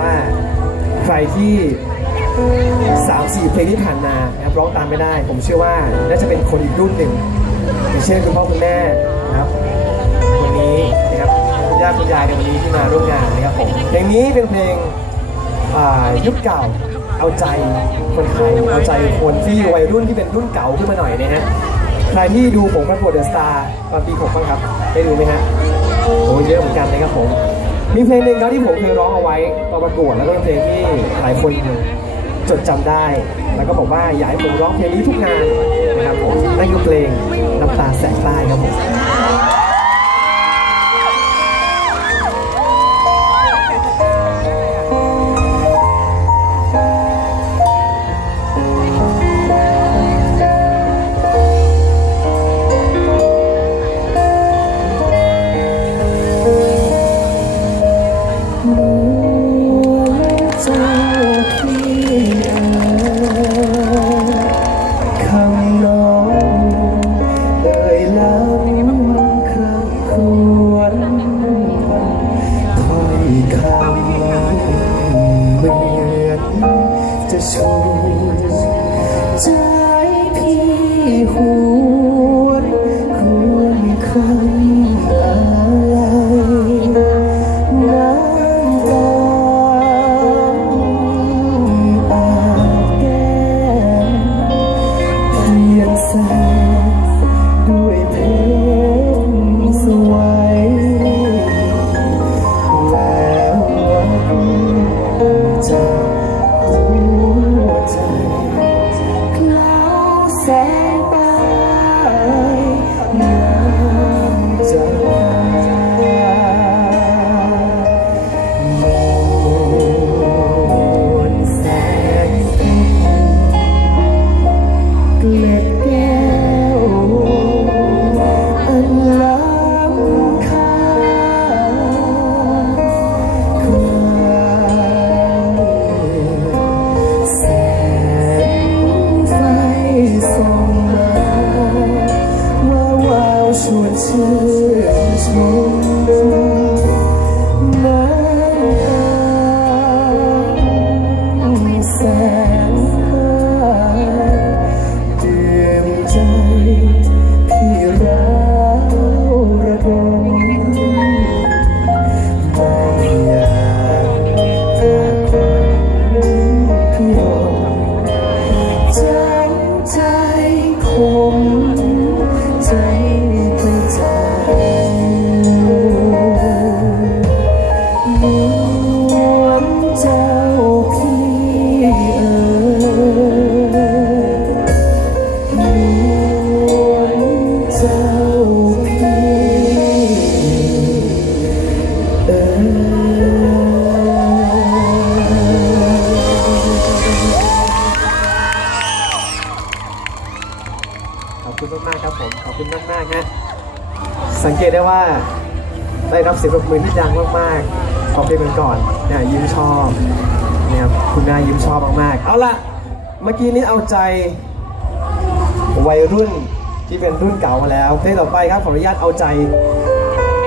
ว่าใครที่สามสี่เพลงที่ผ่านมานะครับร้องตามไม่ได้ ผมเชื่อว่าน่าจะเป็นคนอีกรุ่นหนึ่งอย่างเช่นคุณพ่อคุณแม่นะครับวันนี้นะครับคุณย่าคุณยายในวันนี้ที่มาร่วมงานนะครับผมเพลงนี้เป็นเพลงยุคเก่าเอาใจคนไทยเอาใจคนที่วัยรุ่นที่เป็นรุ่นเก่าขึ้นมาหน่อยนะฮะใครที่ดูผมประกวดเดอะสตาร์ตอนปี6บ้างครับได้ดูไหมฮะโอ้เยอะเหมือนกันนะครับผม มีเพลงหนึ่งครับที่ผมเคยร้องเอาไว้ตอนประกวดแล้วก็เป็นเพลงที่หลายคนจดจำได้ แล้วก็บอกว่าอยากให้ผมร้องเพลงนี้ทุกงานนะครับผมนั่นคือเพลงน้ำตาแสงใต้ครับผม จา ชื่น คุณมากๆครับผม ขอบคุณมากๆฮะสังเกตได้ว่าได้รับเสียงปรบมือที่ดังมากๆ ขอเพลงกันก่อนเนี่ยยิ้มชอบนะครับคุณแม่ยิ้มชอบมากๆ เอาละเมื่อกี้นี้เอาใจ วัยรุ่นที่เป็นรุ่นเก่ามาแล้วเพลงต่อไปครับขออนุญาตเอาใจ